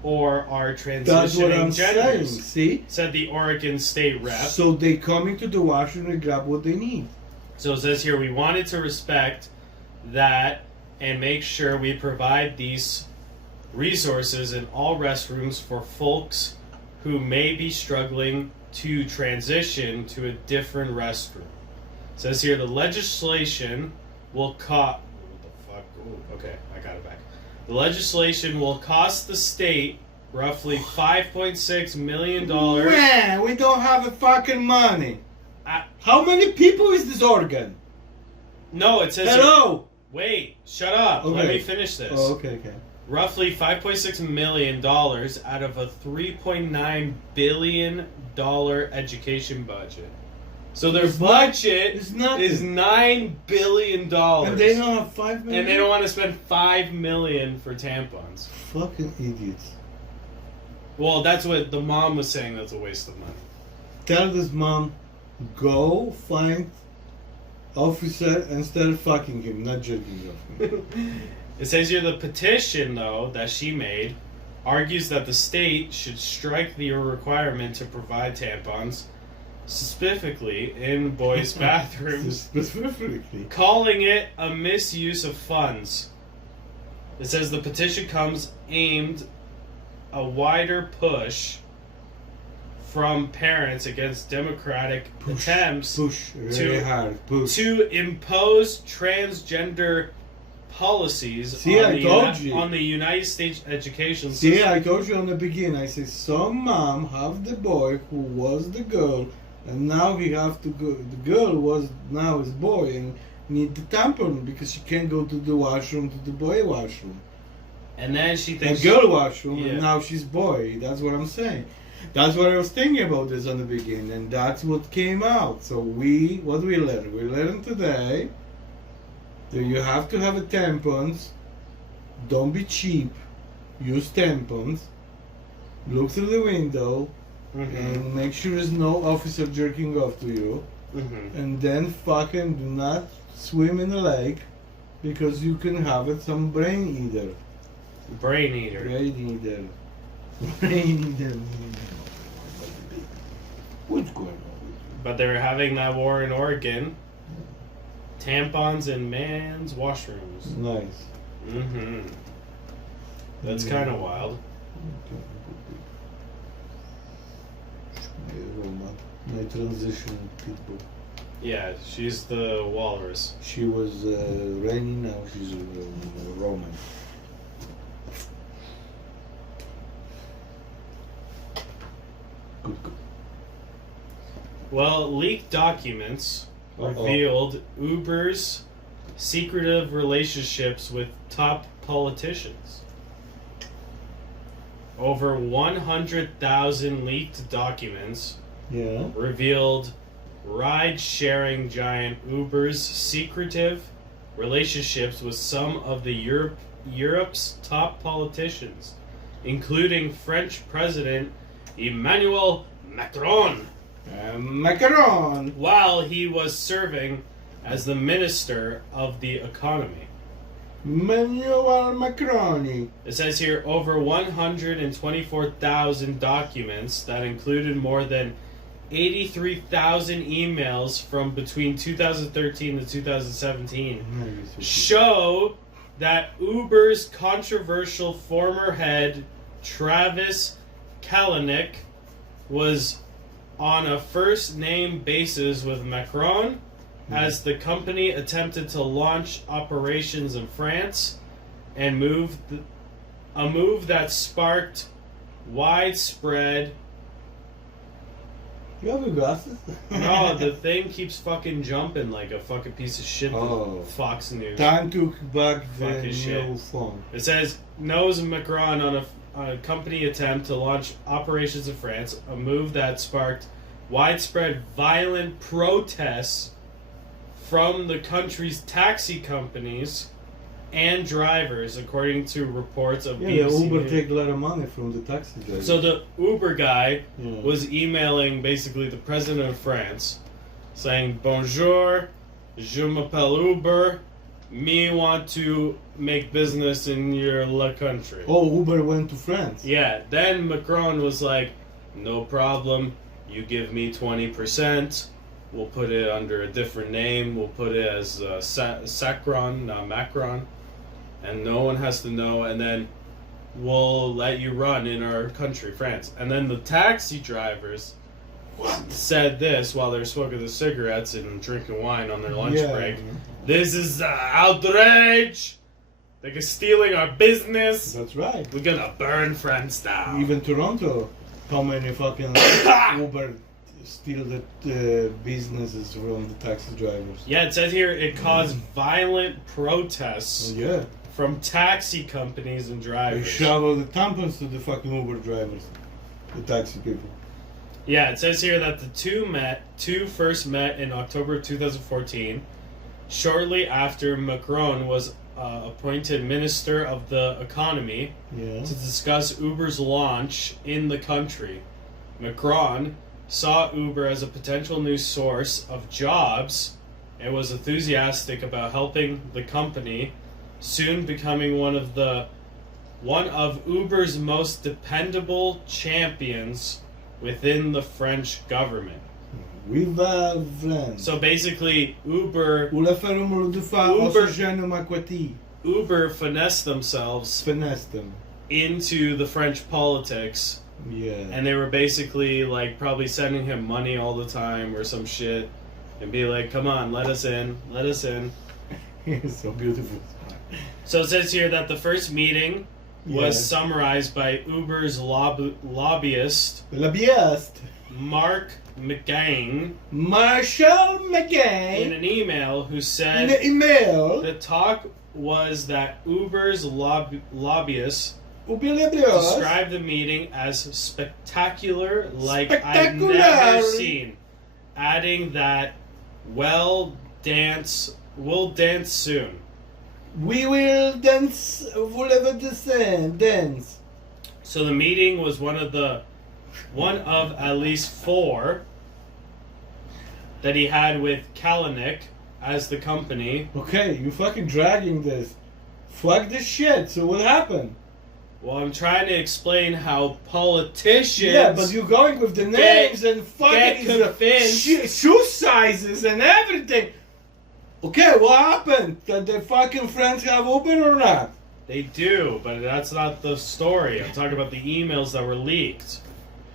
or are transitioning That's what I'm genders. saying, see? Said the Oregon State rep. So they come into the washroom and grab what they need. So it says here, we wanted to respect that and make sure we provide these resources in all restrooms for folks who may be struggling to transition to a different restroom. It says here the legislation will cost... What the fuck? Ooh, okay, I got it back. The legislation will cost the state roughly $5.6 million. Man, we don't have the fucking money. How many people is this organ? No, it says... Hello! Wait, shut up. Okay. Let me finish this. Oh, okay. roughly $5.6 million out of a $3.9 billion education budget. So their budget It's nothing. is $9 billion. And they don't have 5 million? And they don't want to spend $5 million for tampons. Fucking idiots. Well, that's what the mom was saying, that's a waste of money. Tell this mom, go find officer and start fucking him, not jerking off him. It says here the petition, though, that she made argues that the state should strike the requirement to provide tampons, specifically in boys' bathrooms, Specifically. calling it a misuse of funds. It says the petition comes aimed a wider push from parents against democratic attempts Push really hard. Push. to impose transgender policies See, on, I told you. on the United States education See, system. I told you on the beginning. I said some mom have the boy who was the girl, and now he have to go. The girl was now is boy and need the tampon because she can't go to the washroom to the boy washroom. And then she The thinks girl washroom, Yeah. and now she's boy. That's what I'm saying. That's what I was thinking about this on the beginning, and that's what came out. So what we learned? We learned today that you have to have a tampons. Don't be cheap. Use tampons. Look through the window Mhm. and make sure there's no officer jerking off to you. Mhm. And then fucking do not swim in the lake because you can have it some brain eater. Brain eater. Brain eater. Brain eater. What's going on with But they're having that war in Oregon. Tampons in man's washrooms. you? Nice. Mm-hmm. That's Yeah. kind of wild. My transition people. Yeah, she's the walrus. She was Rainy, now she's Roman. Good. Well, leaked documents Uh-oh. revealed Uber's secretive relationships with top politicians. Over 100,000 leaked documents Yeah. revealed ride-sharing giant Uber's secretive relationships with some of the Europe's top politicians, including French President Emmanuel Macron, Macaron. while he was serving as the Minister of the Economy. Manuel Macroni. It says here over 124,000 documents that included more than 83,000 emails from between 2013 to 2017 show that Uber's controversial former head Travis Kalanick was on a first name basis with Macron as the company attempted to launch operations in France and a move that sparked widespread. You have your glasses? No, the thing keeps fucking jumping like a fucking piece of shit. Oh. Fox News. Time to back the Fucking shit. new phone. It says knows Macron on a company attempt to launch operations in France, a move that sparked widespread violent protests from the country's taxi companies and drivers, according to reports of Yeah, BBC the Uber News. take a lot of money from the taxi drivers. So the Uber guy Yeah. was emailing basically the president of France, saying, "Bonjour, je m'appelle Uber. Me want to make business in your country." Oh, Uber went to France. Yeah. Then Macron was like, "No problem. You give me 20%. We'll put it under a different name. We'll put it as Sacron, not Macron, and no one has to know. And then we'll let you run in our country, France." And then the taxi drivers said this while they're smoking the cigarettes and drinking wine on their lunch Yeah. break. "This is outrage! They're stealing our business. That's right. We're gonna burn France down." Even Toronto, how many fucking Uber steal the businesses from the taxi drivers? Yeah, it says here it caused violent protests Yeah. from taxi companies and They drivers. shovel the tampons to the fucking Uber drivers, the taxi people. Yeah, it says here that the two first met in October 2014, shortly after Macron was appointed Minister of the Economy Yeah. to discuss Uber's launch in the country. Macron saw Uber as a potential new source of jobs and was enthusiastic about helping the company, soon becoming one of Uber's most dependable champions within the French government. Viva France. So basically, Uber finessed themselves Finesse them. into the French politics, Yeah. and they were basically like probably sending him money all the time or some shit, and be like, "Come on, let us in, let us in." It's so beautiful. So it says here that the first meeting was summarized by Uber's lobbyist Lobbyist. Mark McGain Marshall in McGain. an email, who In said the email. the talk was that Uber's lobbyist Describe. described the meeting as spectacular, like I've Spectacular. never seen, adding that we'll dance soon. We will dance. Whatever the same dance. So the meeting was one of at least 4 that he had with Kalanick as the company. Okay, you fucking dragging this. Fuck this shit. So what happened? Well, I'm trying to explain how politicians. Yeah, but you're going with the names and fucking convinced. shoe sizes and everything. Okay, what happened? Did the fucking friends have Uber or not? They do, but that's not the story. I'm talking about the emails that were leaked.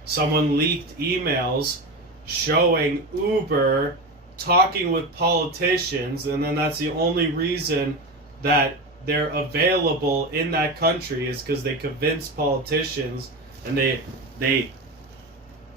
Someone leaked emails showing Uber talking with politicians, and then that's the only reason that they're available in that country is because they convince politicians, and they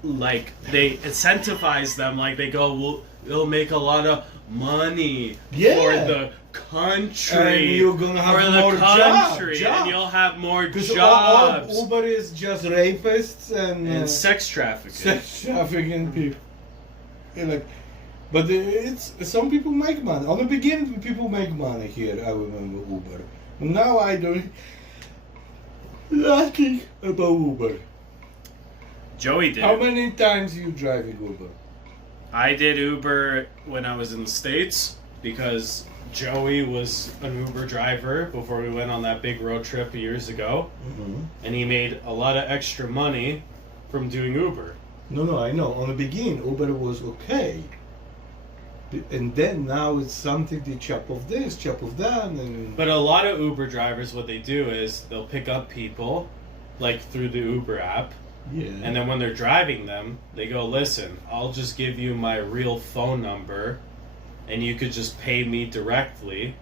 incentivize them. Like they go, well, it'll make a lot of money for the country. And you're gonna have for more the country, jobs. and you'll have more Because jobs. Uber is just rapists and Sex trafficking. sex trafficking people. Yeah, like, but it's some people make money. On the beginning, people make money here. I remember Uber. Now I don't nothing about Uber. Joey did. How many times you driving Uber? I did Uber when I was in the States because Joey was an Uber driver before we went on that big road trip years ago. Mm-hmm. And he made a lot of extra money from doing Uber. No, I know. On the beginning, Uber was okay. And then now it's something they chop off this, chop off that, and But a lot of Uber drivers, what they do is they'll pick up people, like through the Uber app, yeah. and then when they're driving them, they go, listen, I'll just give you my real phone number, and you could just pay me directly,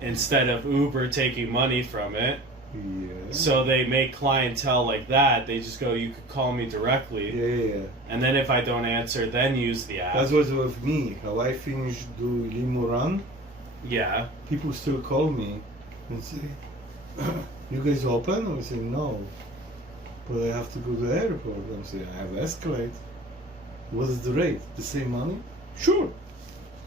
instead of Uber taking money from it. Yeah. So they make clientele like that. They just go, you could call me directly. Yeah. And then if I don't answer, then use the app. That was with me. How I finished do limo run, Yeah. people still call me and say, you guys open? I say, no. But I have to go to the airport. I say, I have Escalade. What is the rate? The same money? Sure.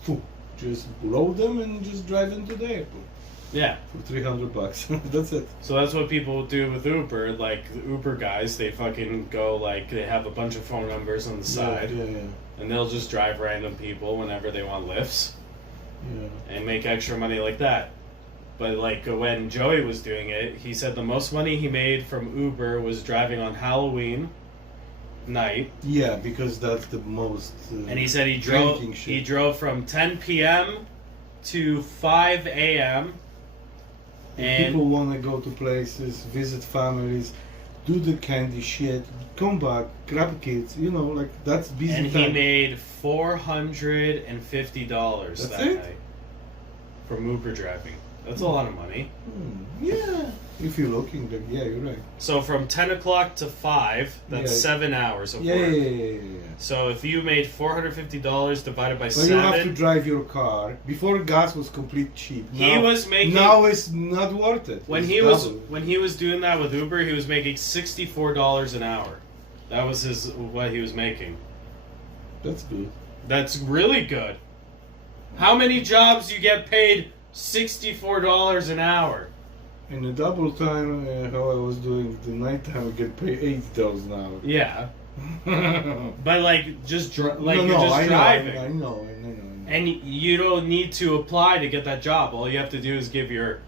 Phew. Just load them and just drive into the airport. Yeah. For $300. That's it. So that's what people do with Uber. Like, the Uber guys, they fucking go, like, they have a bunch of phone numbers on the side. Yeah. And they'll just drive random people whenever they want lifts. Yeah. And make extra money like that. But, like, when Joey was doing it, he said the most money he made from Uber was driving on Halloween night. Yeah, because that's the most. And he said he drinking shit. drove from 10 p.m. to 5 a.m. And people want to go to places, visit families, do the candy shit, come back, grab kids, like that's busy and time. he made $450 That's that it? night from Uber driving. That's a lot of money. Yeah. If you're looking, then yeah, you're right. So from 10 o'clock to 5, that's Yeah. 7 hours of Yeah, work. yeah. So if you made $450 divided by But 7, you have to drive your car. Before gas was complete cheap. he was making Now it's not worth it. when It's he double. was doing that with Uber, he was making $64 an hour. That was what he was making. That's good. That's really good. How many jobs you get paid $64 an hour? In the double time, how I was doing the nighttime, I get paid $80 an hour. Yeah, but like just you're just I driving. I know. And you don't need to apply to get that job. All you have to do is give your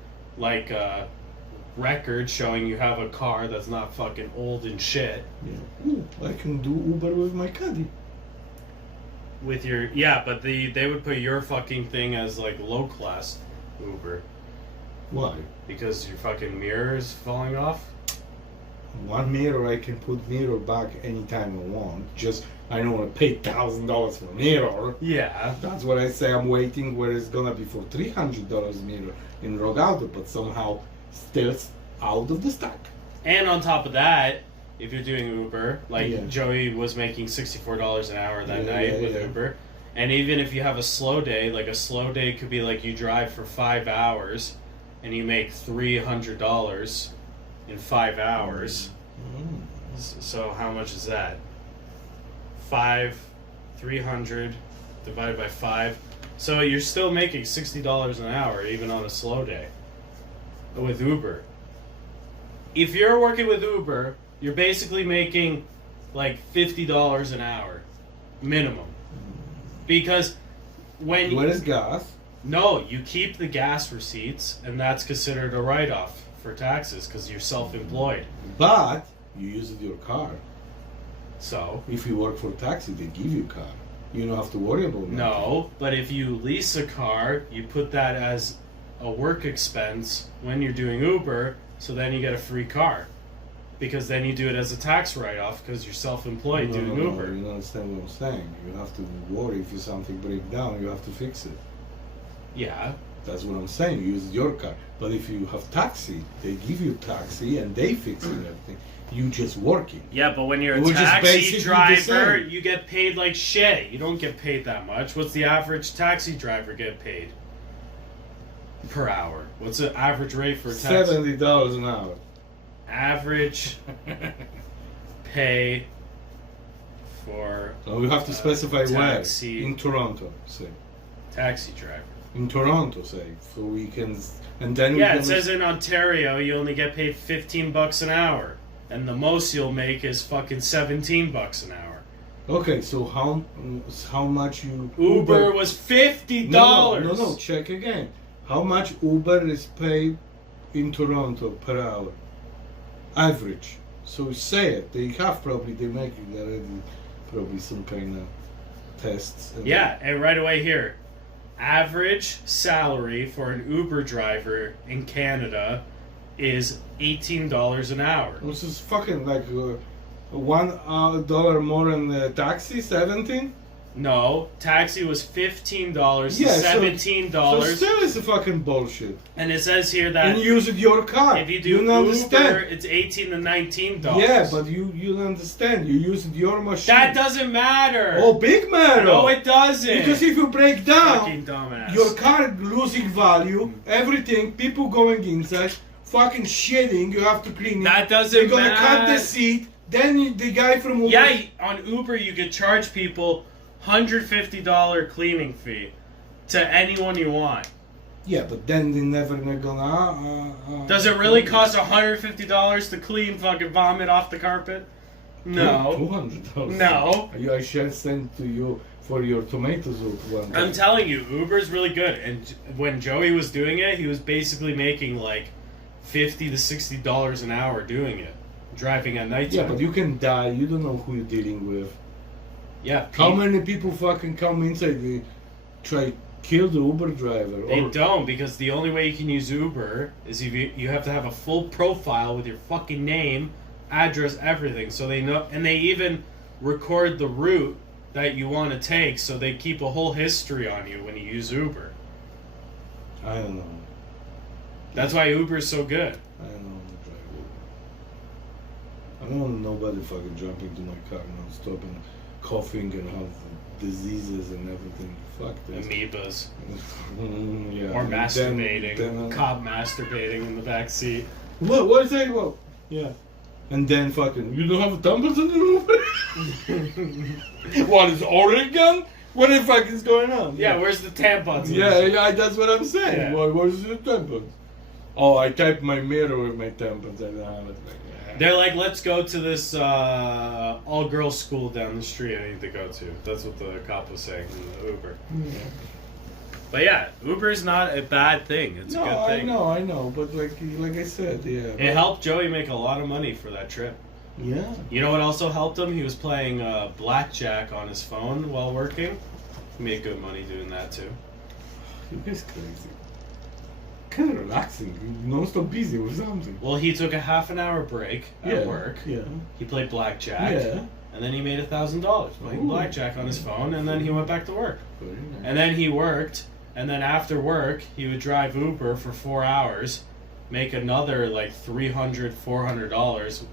record showing you have a car that's not fucking old and shit. Yeah. Ooh, I can do Uber with my caddy. With your but they would put your fucking thing as like low class Uber Why? because your fucking mirror is falling off. One mirror, I can put mirror back anytime I want. Just I don't want to pay $1,000 for a mirror. Yeah. That's what I say. I'm waiting where it's gonna be for $300 mirror in Rogue Auto, but somehow still out of the stock. And on top of that, if you're doing Uber, like Yeah. Joey was making $64 an hour that Yeah, night yeah, with yeah. Uber. And even if you have a slow day, like a slow day could be like you drive for 5 hours and you make $300 in 5 hours. Mm. So how much is that? 300 divided by 5. So you're still making $60 an hour even on a slow day with Uber. If you're working with Uber, you're basically making like $50 an hour minimum. Because when What is gas? no, you keep the gas receipts and that's considered a write-off for taxes because you're self-employed. But you use your car. So If you work for taxi, they give you a car. You don't have to worry about that. no, but if you lease a car, you put that as a work expense when you're doing Uber, so then you get a free car. Because then you do it as a tax write-off because you're self-employed doing Uber. You don't understand what I'm saying. You have to worry if something breaks down, you have to fix it. Yeah. That's what I'm saying. You use your car. But if you have taxi, they give you taxi and they fix everything. You just working. Yeah, but when you're a Which is taxi basically the driver, same. you get paid like shit. You don't get paid that much. What's the average taxi driver get paid per hour? What's the average rate for a taxi? $70 an hour. Average pay for So you have to specify taxi. where. In Toronto, say. taxi driver. In Toronto, say. So we can, and then Yeah, we it can says in Ontario you only get paid $15 an hour, and the most you'll make is fucking $17 an hour. Okay, so how much you Uber was $50. No, check again. How much Uber is paid in Toronto per hour? Average. So say it. They make it already probably some kind of tests. Yeah, and right away here, average salary for an Uber driver in Canada is $18 an hour. This is fucking like $1 more than the taxi, 17. No, taxi was $15 to Yeah, so $17, still is a fucking bullshit. and it says here that And you use your car. if you do don't Uber, understand. it's $18 to $19. Yeah, but you don't understand. You use your machine. that doesn't matter. Oh, big matter. No, it doesn't. Because if you break down, Fucking dumbass. your car losing value, everything, people going inside, fucking shitting, you have to clean it. That doesn't You're gonna cut matter. the seat, then the guy from Uber... Yeah, on Uber you could charge people $150 cleaning fee to anyone you want. Yeah, but then they never gonna... Does it really cost $150 to clean fucking vomit off the carpet? No. $200. No. I shall send to you for your tomato soup one time. I'm telling you, Uber's really good. And when Joey was doing it, he was basically making like $50 to $60 an hour doing it, driving at night. Yeah, but you can die. You don't know who you're dealing with. Yeah. How many people fucking come inside? They try kill the Uber driver. They or don't, because the only way you can use Uber is if you have to have a full profile with your fucking name, address, everything. So they know, and they even record the route that you want to take, so they keep a whole history on you when you use Uber. I don't know. That's why Uber is so good. I don't know. don't want nobody fucking jump into my car non-stop and coughing and have diseases and everything. Fuck this. Amoebas. Yeah. Or and masturbating. then, Cop masturbating in the back seat. what is that about? Yeah. And then fucking, you don't have tampons in the room? What, is Oregon? What the fuck is going on? Yeah, where's the tampons? Yeah, that's what I'm saying. Yeah. Where's the tampons? Oh, I typed my mirror with my tampons. I don't have it. They're like, let's go to this all-girls school down the street I need to go to. That's what the cop was saying in the Uber. Yeah. But yeah, Uber's not a bad thing. It's a good thing. I know, but like I said, yeah. It helped Joey make a lot of money for that trip. Yeah. You know what also helped him? He was playing blackjack on his phone while working. He made good money doing that too. You guys crazy. Kind of relaxing. Non-stop busy with something. Well, he took a half an hour break at work. Yeah. He played blackjack. Yeah. And then he made $1,000 playing blackjack on his phone, and then he went back to work. Very nice. And then he worked, and then after work, he would drive Uber for 4 hours, make another like $300, $400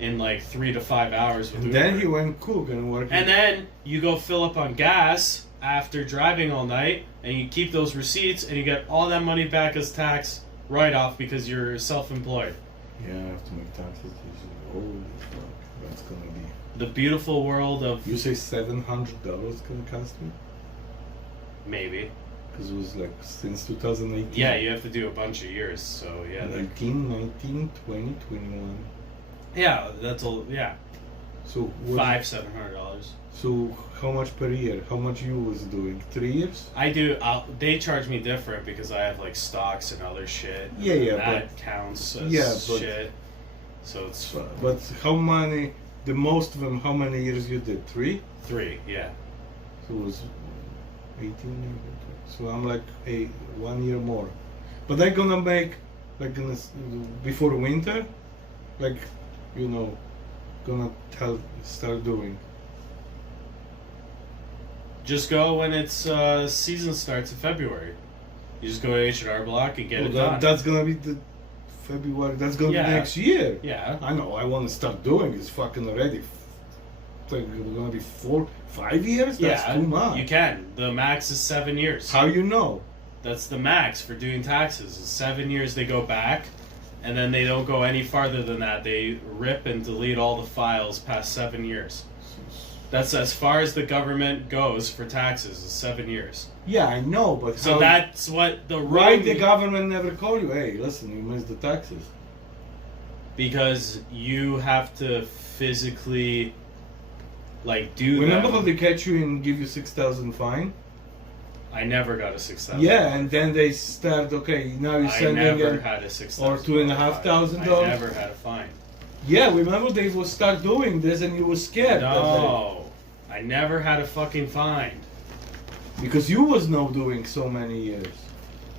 in like 3 to 5 hours with And Uber. then he went cook and working. And then you go fill up on gas after driving all night, and you keep those receipts, and you get all that money back as tax write-off because you're self-employed. Yeah, I have to make taxes. Holy fuck, that's gonna be. The beautiful world of You say $700 gonna cost me? maybe. Because it was like since 2018. Yeah, you have to do a bunch of years, so yeah. 19, 20, 21. Yeah, that's all. Yeah, So what, $700. So how much per year? How much you was doing? 3 years? I do. They charge me different because I have like stocks and other shit. Yeah, yeah, That counts as but- shit. So it's But how many? The most of them. How many years you did? 3. 3. Yeah. So it was 18. So I'm like 1 year more. But they're gonna make like before winter, like gonna start doing. Just go when it's season starts in February. You just go to H&R Block and get it done. That's gonna be the February. That's gonna Yeah. be next year. Yeah. I know. I want to start doing. It's fucking already. It's like gonna be 4, 5 years. That's Yeah, too much. you can. The max is 7 years. How you know? That's the max for doing taxes. Is 7 years they go back, and then they don't go any farther than that. They rip and delete all the files past 7 years. That's as far as the government goes for taxes, is 7 years. Yeah, I know, but So how, that's what the why rule. the government never call you? Hey, listen, you missed the taxes. Because you have to physically, like, do Remember them. how they catch you and give you 6,000 fine? I never got a 6,000. Yeah, and then they start. Okay, now you're I sending never in. had a 6,000. Or $2,500. I never had a fine. Yeah, remember they will start doing this, and you were scared. that No, I never had a fucking fine. day. Because you was now doing so many years.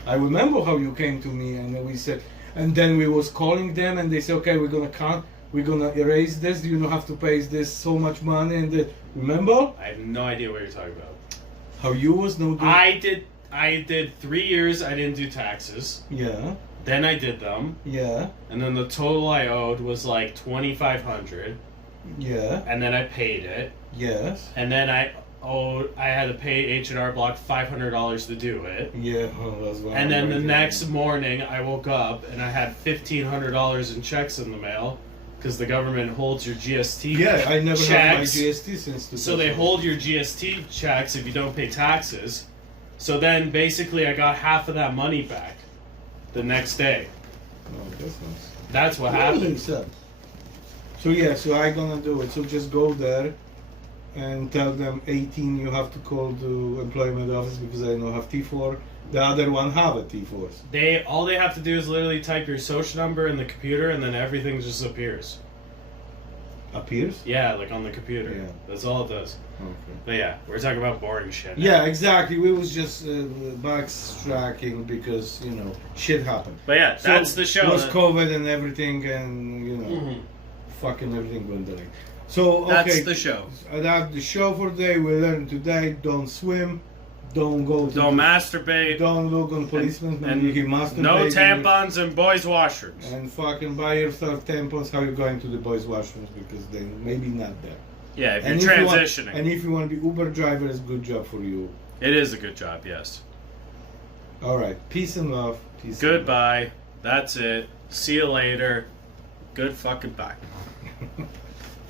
I remember how you came to me, and then we said, and then we was calling them, and they said, okay, we're gonna count, we're gonna erase this. You don't have to pay this so much money, and remember I have no idea what you're talking about. how you was now doing. I did 3 years. I didn't do taxes. Yeah, Then I did them, yeah, and then the total I owed was like $2,500, yeah, and then I paid it, yes, and then I had to pay H&R Block $500 to do it. yeah. Oh, that's what And then the I'm next morning, I woke up and I had $1,500 in checks in the mail because the government holds your GST. Yeah, I never had my checks. GST since. So they hold your GST checks if you don't pay taxes. So then basically, I got half of that money back the next day. Oh, that's nice. That's what Really? happened. So yeah, so I gonna do it. So just go there and tell them 18 you have to call the employment office because I don't have T4. The other one have a T4s. All they have to do is literally type your social number in the computer, and then everything just appears. Appears? Yeah, like on the computer. Yeah. That's all it does. Okay. But yeah, we're talking about boring shit. now. Yeah, exactly. We was just backtracking because shit happened. But yeah, that's So, the show. It was COVID and everything, and Mhm. fucking everything went down. So okay, That's the show. that's the show for today. We learned today: don't swim Don't go to Don't masturbate. Don't look on policemen and when you masturbate. No tampons in boys' washrooms. And fucking buy yourself tampons. How you going to the boys' washrooms? Because they maybe not there. Yeah, if And you're you want- transitioning. and if you want to be Uber driver, it's a good job for you. It is a good job, yes. All right, peace and love. Peace. Goodbye. That's it. See you later. Good fucking bye. And love.